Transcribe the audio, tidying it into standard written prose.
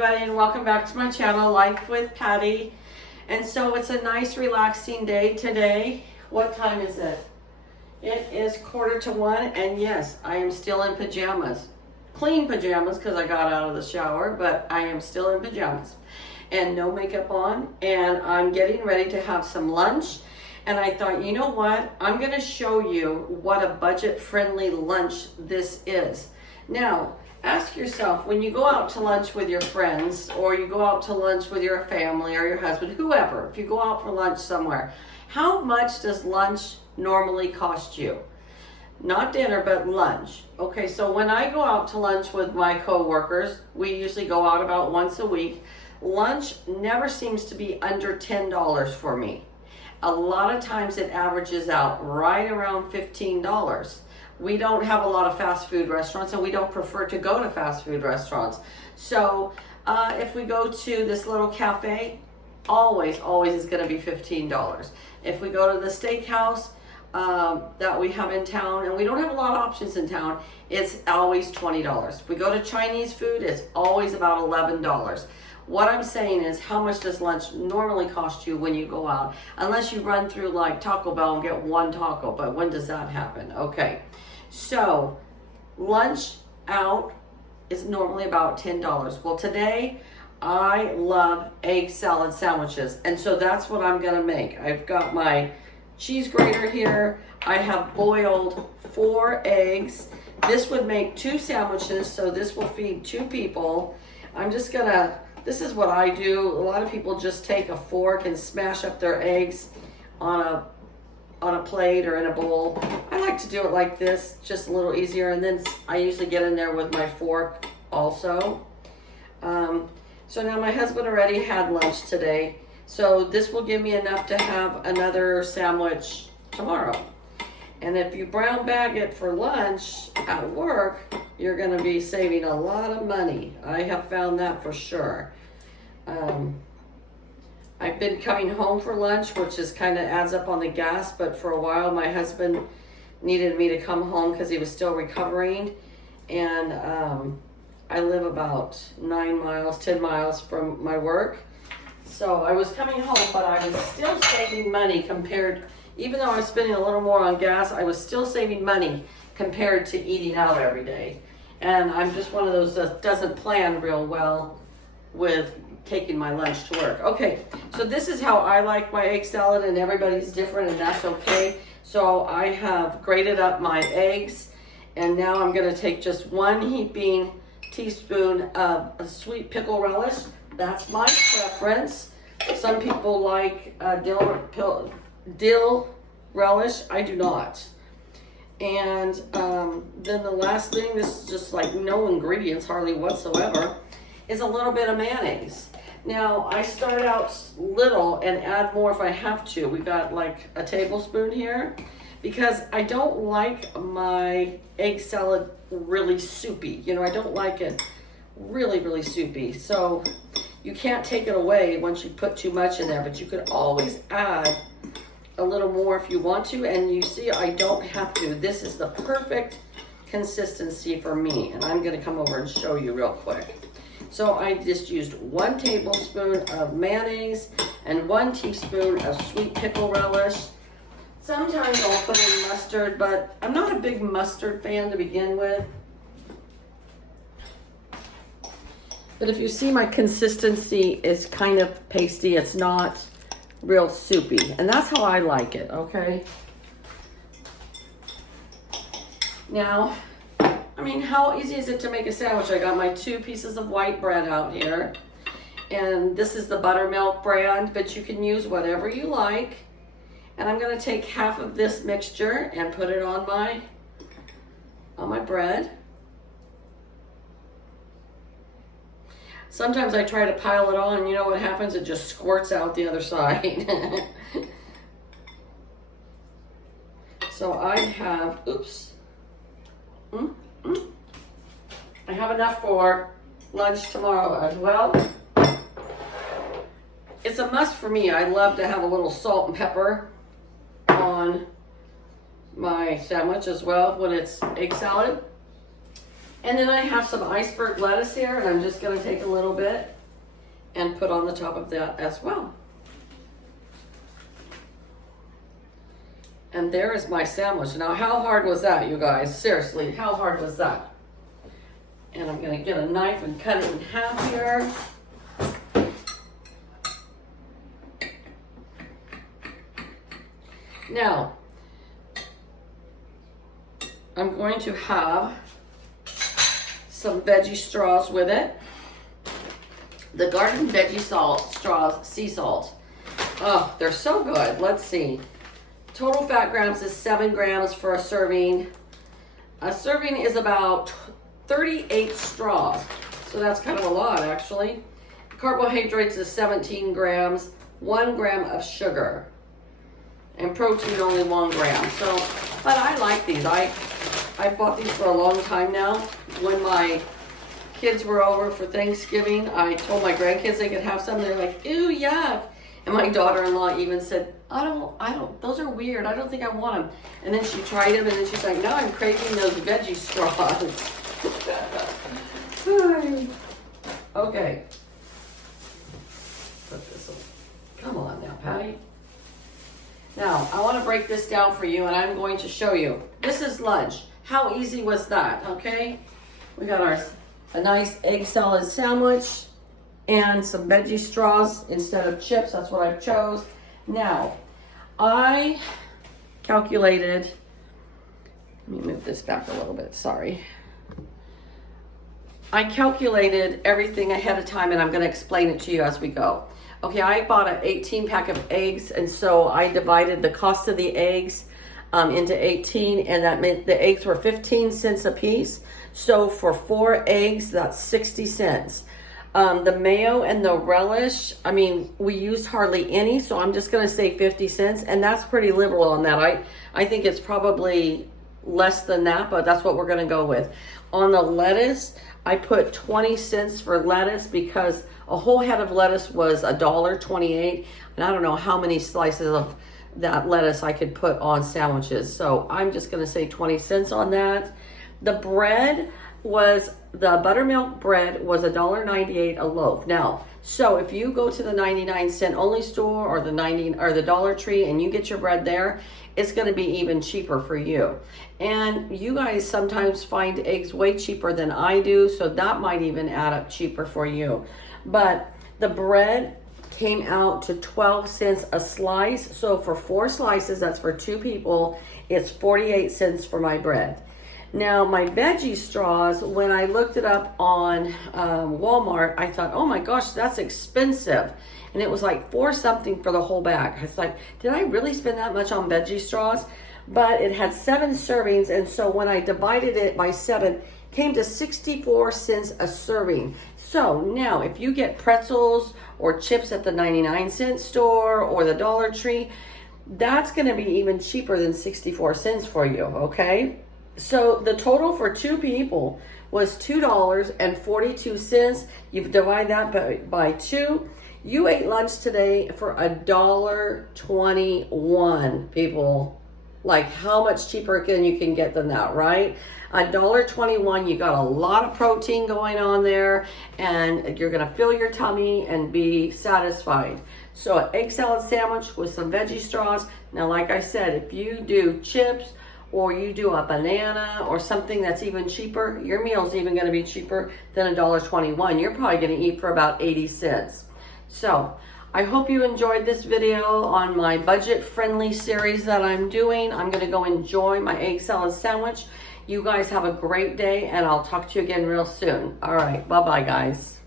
everybody, and welcome back to my channel, Life with Patty. And so it's a nice relaxing day today. What time is it? It is 1:45, and yes, I am still in pajamas. Clean pajamas because I got out of the shower, but I am still in pajamas and no makeup on, and I'm getting ready to have some lunch. And I thought, you know what? I'm going to show you what a budget-friendly lunch this is. Now, ask yourself, when you go out to lunch with your friends, or you go out to lunch with your family or your husband, whoever, if you go out for lunch somewhere, how much does lunch normally cost you? Not dinner, but lunch. Okay, so when I go out to lunch with my coworkers, we usually go out about once a week. Lunch never seems to be under $10 for me. A lot of times it averages out right around $15. We don't have a lot of fast food restaurants, and we don't prefer to go to fast food restaurants. So if we go to this little cafe, always is going to be $15. If we go to the steakhouse that we have in town, and we don't have a lot of options in town, it's always $20. If we go to Chinese food, it's always about $11. What I'm saying is, how much does lunch normally cost you when you go out? Unless you run through like Taco Bell and get one taco, but when does that happen? Okay, so lunch out is normally about $10. Well, today I love egg salad sandwiches, and so that's what I'm gonna make. I've got my cheese grater here. I have boiled 4 eggs. This would make 2 sandwiches, so this will feed 2 people. I'm just gonna, this is what I do. A lot of people just take a fork and smash up their eggs on a plate or in a bowl. I like to do it like this, just a little easier, and then I usually get in there with my fork also. So now my husband already had lunch today, so this will give me enough to have another sandwich tomorrow. And if you brown bag it for lunch at work, you're going to be saving a lot of money. I have found that for sure. I've been coming home for lunch, which is kind of adds up on the gas, but for a while my husband needed me to come home because he was still recovering, and I live about 10 miles from my work. So I was coming home, but I was still saving money compared, even though I was spending a little more on gas, I was still saving money compared to eating out every day. And I'm just one of those that doesn't plan real well with taking my lunch to work. Okay, so this is how I like my egg salad, and everybody's different, and that's okay. So I have grated up my eggs, and now I'm gonna take just 1 heaping teaspoon of a sweet pickle relish. That's my preference. Some people like dill relish. I do not. And then the last thing, this is just like no ingredients hardly whatsoever, is a little bit of mayonnaise. Now I start out little and add more if I have to. We got like a tablespoon here because I don't like my egg salad really soupy. You know, I don't like it really soupy. So you can't take it away once you put too much in there, but you could always add a little more if you want to. And you see, I don't have to. This is the perfect consistency for me, and I'm gonna come over and show you real quick. So I just used 1 tablespoon of mayonnaise and 1 teaspoon of sweet pickle relish. Sometimes I'll put in mustard, but I'm not a big mustard fan to begin with. But if you see, my consistency is kind of pasty. It's not real soupy, and that's how I like it, okay? Now, I mean, how easy is it to make a sandwich? I got my 2 pieces of white bread out here, and this is the buttermilk brand, but you can use whatever you like. And I'm gonna take half of this mixture and put it on my bread. Sometimes I try to pile it on, and you know what happens? It just squirts out the other side. So I have, I have enough for lunch tomorrow as well. It's a must for me. I love to have a little salt and pepper on my sandwich as well when it's egg salad. And then I have some iceberg lettuce here, and I'm just gonna take a little bit and put on the top of that as well. And there is my sandwich. Now, how hard was that, you guys? Seriously, how hard was that? And I'm gonna get a knife and cut it in half here. Now, I'm going to have some veggie straws with it. The garden veggie straws, sea salt. Oh, they're so good. Let's see. Total fat grams is 7 grams for a serving. A serving is about 38 straws. So that's kind of a lot, actually. Carbohydrates is 17 grams, 1 gram of sugar. And protein only 1 gram. So, but I like these. I bought these for a long time now. When my kids were over for Thanksgiving, I told my grandkids they could have some. They're like, ew, yuck. And my daughter-in-law even said, I don't, those are weird. I don't think I want them. And then she tried them, and then she's like, now I'm craving those veggie straws. Okay. Put this on. Come on now, Patty. Now, I want to break this down for you, and I'm going to show you. This is lunch. How easy was that, okay? We got a nice egg salad sandwich and some veggie straws instead of chips. That's what I chose. Now, I calculated, let me move this back a little bit, sorry. I calculated everything ahead of time, and I'm going to explain it to you as we go. Okay, I bought an 18 pack of eggs, and so I divided the cost of the eggs into 18, and that meant the eggs were 15 cents a piece. So for 4 eggs, that's 60 cents. The mayo and the relish, I mean, we used hardly any, so I'm just going to say 50 cents, and that's pretty liberal on that. I think it's probably less than that, but that's what we're going to go with. On the lettuce, I put 20 cents for lettuce because a whole head of lettuce was $1.28, and I don't know how many slices of that lettuce I could put on sandwiches. So I'm just going to say 20 cents on that. The bread was, the buttermilk bread was $1.98 a loaf. Now, so if you go to the 99-cent only store or the Dollar Tree and you get your bread there, it's going to be even cheaper for you. And you guys sometimes find eggs way cheaper than I do, so that might even add up cheaper for you. But the bread came out to 12 cents a slice. So for 4 slices, that's for 2 people, it's 48 cents for my bread. Now my veggie straws, when I looked it up on Walmart, I thought, oh my gosh, that's expensive. And it was like $4 something for the whole bag. It's like, did I really spend that much on veggie straws? But it had 7 servings, and so when I divided it by 7, it came to 64 cents a serving. So now if you get pretzels or chips at the 99-cent store or the Dollar Tree, that's going to be even cheaper than 64 cents for you, okay? So the total for 2 people was $2.42. You divide that by 2. You ate lunch today for $1.21, people. Like, how much cheaper you can get than that, right? $1.21, you got a lot of protein going on there, and you're gonna fill your tummy and be satisfied. So an egg salad sandwich with some veggie straws. Now, like I said, if you do chips or you do a banana or something that's even cheaper, your meal's even gonna be cheaper than $1.21. You're probably gonna eat for about 80 cents. So I hope you enjoyed this video on my budget-friendly series that I'm doing. I'm going to go enjoy my egg salad sandwich. You guys have a great day, and I'll talk to you again real soon. All right, bye-bye, guys.